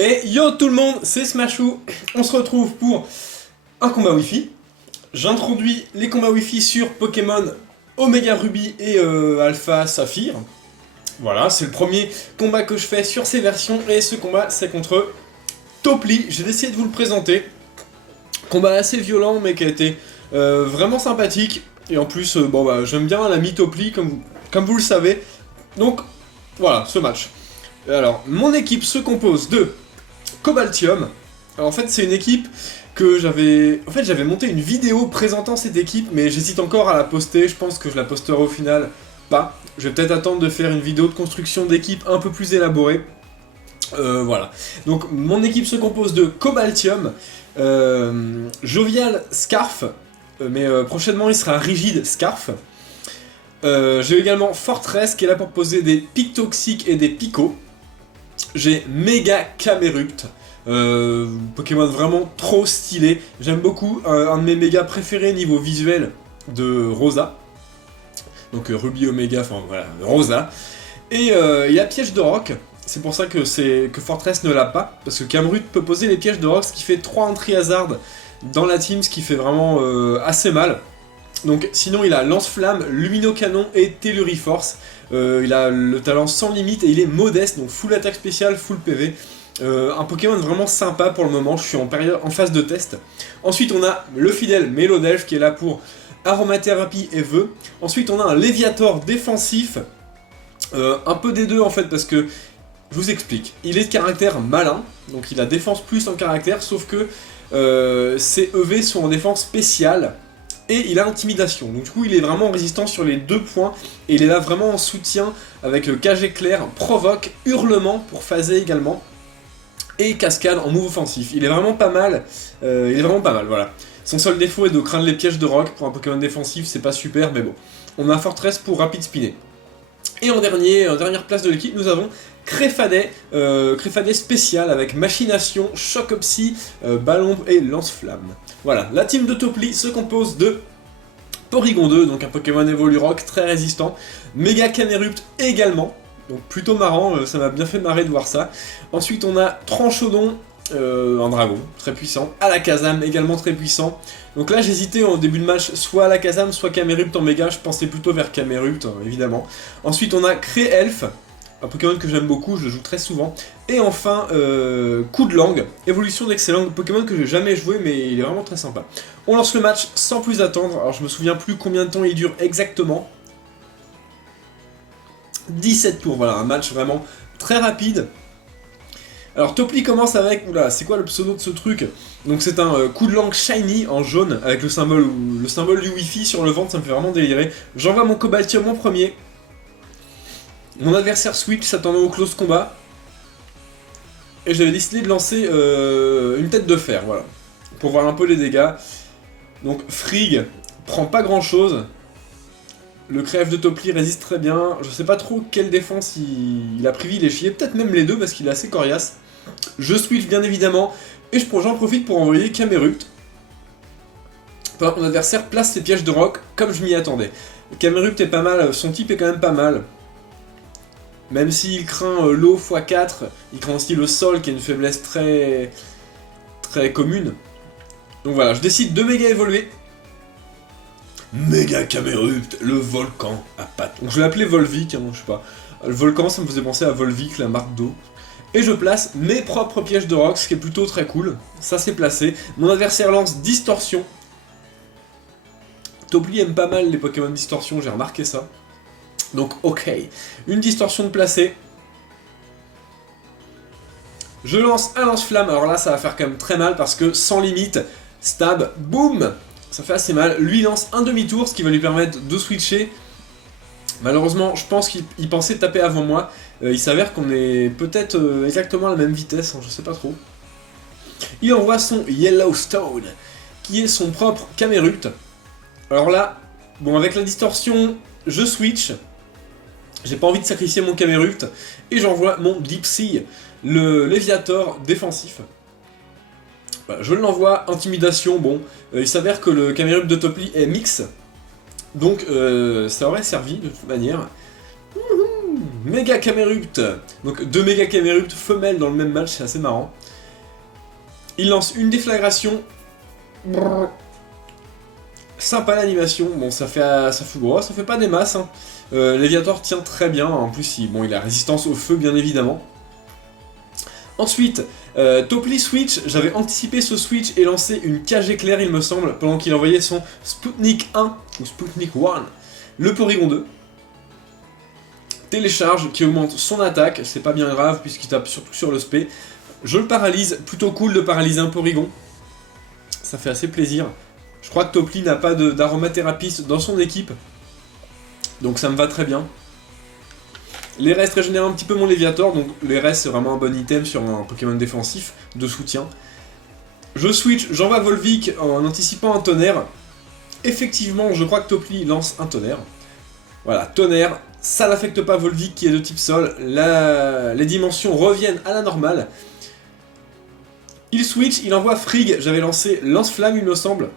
Et yo tout le monde, c'est Smashou. On se retrouve pour un combat Wi-Fi. J'introduis les combats Wi-Fi sur Pokémon Omega Ruby et Alpha Saphir. Voilà, c'est le premier combat que je fais sur ces versions et ce combat c'est contre Topli. J'ai décidé de vous le présenter. Combat assez violent mais qui a été vraiment sympathique. Et en plus, j'aime bien l'ami Topli comme vous le savez. Donc voilà, ce match. Alors, mon équipe se compose de Cobaltium. Alors, en fait, c'est une équipe que j'avais... En fait, j'avais monté une vidéo présentant cette équipe, mais j'hésite encore à la poster. Je pense que je la posterai au final pas. Je vais peut-être attendre de faire une vidéo de construction d'équipe un peu plus élaborée. Voilà. Donc, mon équipe se compose de Cobaltium, Jovial Scarf, mais prochainement il sera Rigide Scarf. J'ai également Fortress qui est là pour poser des pics toxiques et des picots. J'ai Mega Camerupt, Pokémon vraiment trop stylé. J'aime beaucoup, un de mes méga préférés niveau visuel de Rosa. Donc Ruby Omega, enfin voilà, Rosa. Et il y a Piège de Roc, c'est pour ça que Fortress ne l'a pas, parce que Camerupt peut poser les pièges de roc, ce qui fait 3 entrées hasard dans la team, ce qui fait vraiment assez mal. Donc sinon il a Lance-Flamme, Lumino-Canon et Telluriforce. Il a le talent sans limite et il est modeste, donc full attaque spéciale, full PV. Un Pokémon vraiment sympa pour le moment, je suis en phase de test. Ensuite on a le fidèle Mélodelph qui est là pour aromathérapie et vœux. Ensuite on a un Léviator défensif, un peu des deux en fait parce que, je vous explique, il est de caractère malin, donc il a défense plus en caractère, sauf que ses EV sont en défense spéciale. Et il a intimidation, donc du coup il est vraiment résistant sur les deux points, et il est là vraiment en soutien avec cage éclair, provoque, hurlement pour phaser également, et cascade en move offensif. Il est vraiment pas mal, voilà. Son seul défaut est de craindre les pièges de roc, pour un Pokémon défensif c'est pas super, mais bon. On a Fortress pour rapide spinner. Et en dernière place de l'équipe, nous avons Créfadet, Créfadet spécial avec Machination, Choc Psy, Ballon et Lance-Flamme. Voilà, la team de Topli se compose de Porygon 2, donc un Pokémon Evolurock très résistant, Mega Camerupt également, donc plutôt marrant, ça m'a bien fait marrer de voir ça. Ensuite on a Tranchodon, un dragon très puissant, Alakazam également très puissant. Donc là j'hésitais en début de match, soit Alakazam, soit Camerupt en méga, je pensais plutôt vers Camerupt évidemment. Ensuite on a Créelf, un Pokémon que j'aime beaucoup, je le joue très souvent. Et enfin, Coup de Langue, évolution d'excellent, Pokémon que j'ai jamais joué mais il est vraiment très sympa. On lance le match sans plus attendre, alors je me souviens plus combien de temps il dure exactement. 17 tours, voilà, un match vraiment très rapide. Alors Topli commence avec, oula, c'est quoi le pseudo de ce truc? Donc c'est un Coup de Langue shiny en jaune avec le symbole du Wi-Fi sur le ventre, ça me fait vraiment délirer. J'envoie mon Cobaltium en premier. Mon adversaire switch s'attendant au close combat. Et j'avais décidé de lancer une tête de fer, voilà. Pour voir un peu les dégâts. Donc Frigg prend pas grand chose. Le Créef de Topli résiste très bien. Je sais pas trop quelle défense il a privilégié. Peut-être même les deux parce qu'il est assez coriace. Je switch bien évidemment. Et j'en profite pour envoyer Camerupt. Mon adversaire place ses pièges de roc comme je m'y attendais. Camerupt est pas mal, son type est quand même pas mal. Même s'il craint l'eau x4, il craint aussi le sol qui est une faiblesse très commune. Donc voilà, je décide de méga évoluer. Méga Camerupt, le volcan à pattes. Donc je l'ai appelé Volvic, je sais pas. Le volcan ça me faisait penser à Volvic, la marque d'eau. Et je place mes propres pièges de roc, ce qui est plutôt très cool. Ça c'est placé. Mon adversaire lance Distorsion. Topli aime pas mal les Pokémon Distorsion, j'ai remarqué ça. Donc ok, une distorsion de placé. Je lance un lance-flamme, alors là ça va faire quand même très mal parce que sans limite, stab, boum, ça fait assez mal. Lui lance un demi-tour, ce qui va lui permettre de switcher. Malheureusement, je pense qu'il pensait taper avant moi. Il s'avère qu'on est peut-être exactement à la même vitesse, je sais pas trop. Il envoie son Yellowstone, qui est son propre Camerupt. Alors là, bon avec la distorsion, je switch. J'ai pas envie de sacrifier mon Camerupt, et j'envoie mon Deep Sea, le Léviator défensif. Voilà, je l'envoie, intimidation, bon, il s'avère que le Camerupt de Topli est mix, donc ça aurait servi de toute manière. Méga Camerupt. Donc 2 Méga Camerupt femelles dans le même match, c'est assez marrant. Il lance une déflagration. Brrr. Sympa l'animation, bon ça fait pas des masses. Hein. Léviator tient très bien, en plus il a résistance au feu bien évidemment. Ensuite, Topli switch, j'avais anticipé ce switch et lancé une cage éclair il me semble, pendant qu'il envoyait son Sputnik 1, ou Sputnik 1, le Porygon 2. Télécharge qui augmente son attaque, c'est pas bien grave puisqu'il tape surtout sur le spé. Je le paralyse, plutôt cool de paralyser un Porygon. Ça fait assez plaisir. Je crois que Topli n'a pas d'aromathérapeute dans son équipe. Donc ça me va très bien. Les restes régénèrent un petit peu mon Léviator, donc les restes c'est vraiment un bon item sur un Pokémon défensif de soutien. Je switch, j'envoie Volvic en anticipant un tonnerre. Effectivement, je crois que Topli lance un tonnerre. Voilà, tonnerre, ça n'affecte pas Volvic qui est de type sol. Les dimensions reviennent à la normale. Il switch, il envoie Frigg, j'avais lancé lance-flamme il me semble.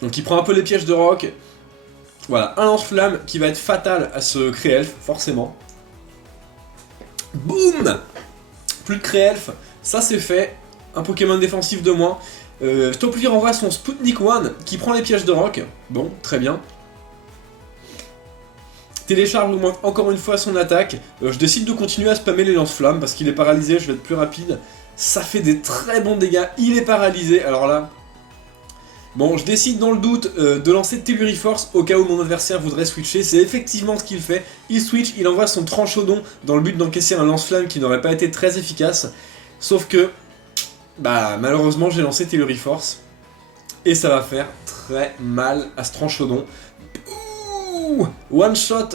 Donc il prend un peu les pièges de roc. Voilà, un lance-flamme qui va être fatal à ce Créelf, forcément. Boum! Plus de Créelf, ça c'est fait. Un Pokémon défensif de moins. Topli renvoie son Sputnik 1 qui prend les pièges de roc. Bon, très bien. Télécharge augmente encore une fois son attaque. Je décide de continuer à spammer les lance-flammes parce qu'il est paralysé, je vais être plus rapide. Ça fait des très bons dégâts, il est paralysé, alors là... Bon, je décide dans le doute de lancer Telluriforce au cas où mon adversaire voudrait switcher. C'est effectivement ce qu'il fait. Il switch, il envoie son Tranchodon dans le but d'encaisser un lance-flamme qui n'aurait pas été très efficace. Sauf que, bah malheureusement j'ai lancé Telluriforce. Et ça va faire très mal à ce Tranchodon. Ouh, one shot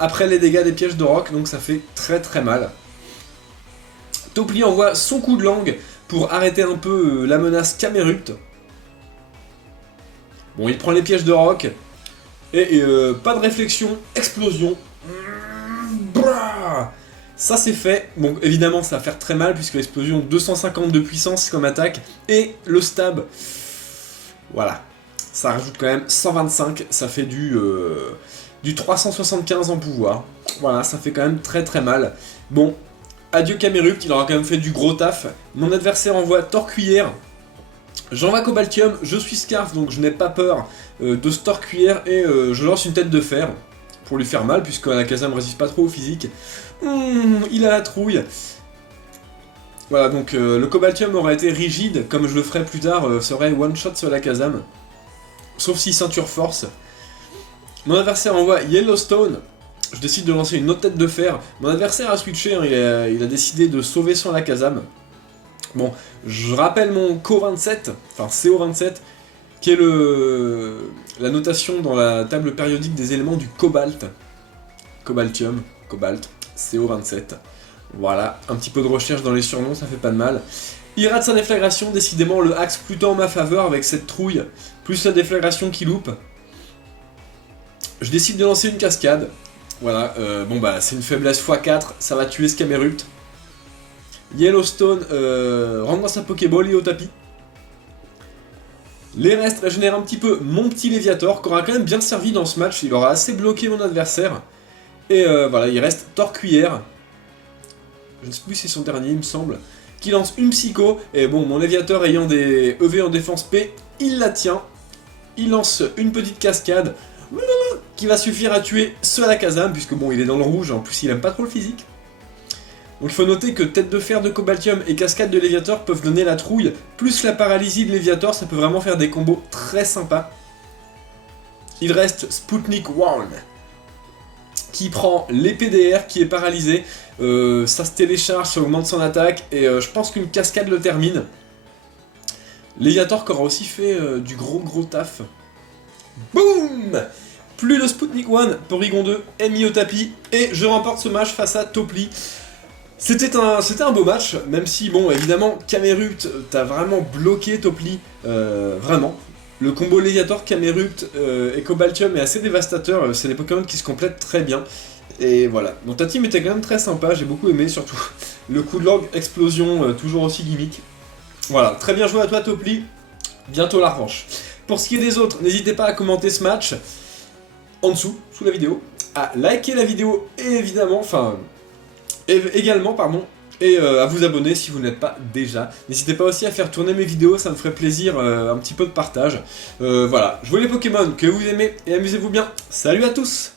après les dégâts des pièges de roc, donc ça fait très très mal. Topli envoie son coup de langue pour arrêter un peu la menace Camerupt. Bon, il prend les pièges de roc, et pas de réflexion, explosion. Ça c'est fait. Bon, évidemment ça va faire très mal, puisque l'explosion 250 de puissance comme attaque, et le stab, voilà, ça rajoute quand même 125, ça fait du 375 en pouvoir. Voilà, ça fait quand même très très mal. Bon, adieu Camerupt, il aura quand même fait du gros taf. Mon adversaire envoie Torcuillère. J'envoie Cobaltium, je suis Scarf, donc je n'ai pas peur de ce Torcuillère et je lance une tête de fer pour lui faire mal, puisque Alakazam ne résiste pas trop au physique. Il a la trouille. Voilà, donc le Cobaltium aurait été rigide, comme je le ferai plus tard, serait one-shot sur Alakazam. Sauf si ceinture force. Mon adversaire envoie Yellowstone. Je décide de lancer une autre tête de fer. Mon adversaire a switché, hein, il a décidé de sauver son Alakazam. Bon, je rappelle mon CO27, enfin CO27, qui est la notation dans la table périodique des éléments du cobalt. Cobaltium, cobalt, CO27. Voilà, un petit peu de recherche dans les surnoms, ça fait pas de mal. Il rate sa déflagration, décidément le axe plutôt en ma faveur avec cette trouille, plus la déflagration qui loupe. Je décide de lancer une cascade. Voilà, bon bah c'est une faiblesse x4, ça va tuer ce Camerupt. Yellowstone rentre dans sa Pokéball et au tapis. Les restes régénèrent un petit peu mon petit Léviator, qui aura quand même bien servi dans ce match, il aura assez bloqué mon adversaire. Et voilà, il reste Torcuillère. Je ne sais plus si c'est son dernier, il me semble. Qui lance une Psycho, et bon, mon Léviator ayant des EV en défense P, il la tient. Il lance une petite cascade, qui va suffire à tuer ce Alakazam, puisque bon, il est dans le rouge, en plus il aime pas trop le physique. Donc il faut noter que tête de fer de Cobaltium et cascade de Léviator peuvent donner la trouille, plus la paralysie de Léviator, ça peut vraiment faire des combos très sympas. Il reste Sputnik 1, qui prend les PDR, qui est paralysé, ça se télécharge, ça augmente son attaque, et je pense qu'une cascade le termine. Léviator qui aura aussi fait du gros taf. Boum! Plus de Sputnik 1, Porygon 2 est mis au tapis, et je remporte ce match face à Topli. C'était un beau match, même si, bon, évidemment, Camerupt, t'as vraiment bloqué Topli, vraiment. Le combo Léviator, Camerupt et Cobaltium est assez dévastateur, c'est des Pokémon qui se complètent très bien. Et voilà, donc ta team était quand même très sympa, j'ai beaucoup aimé, surtout le coup de langue, explosion, toujours aussi gimmick. Voilà, très bien joué à toi Topli, bientôt la revanche. Pour ce qui est des autres, n'hésitez pas à commenter ce match, en dessous, sous la vidéo. à liker la vidéo, évidemment, enfin, également, pardon, et à vous abonner si vous n'êtes pas déjà. N'hésitez pas aussi à faire tourner mes vidéos, ça me ferait plaisir, un petit peu de partage. Voilà, jouez les Pokémon que vous aimez et amusez-vous bien. Salut à tous!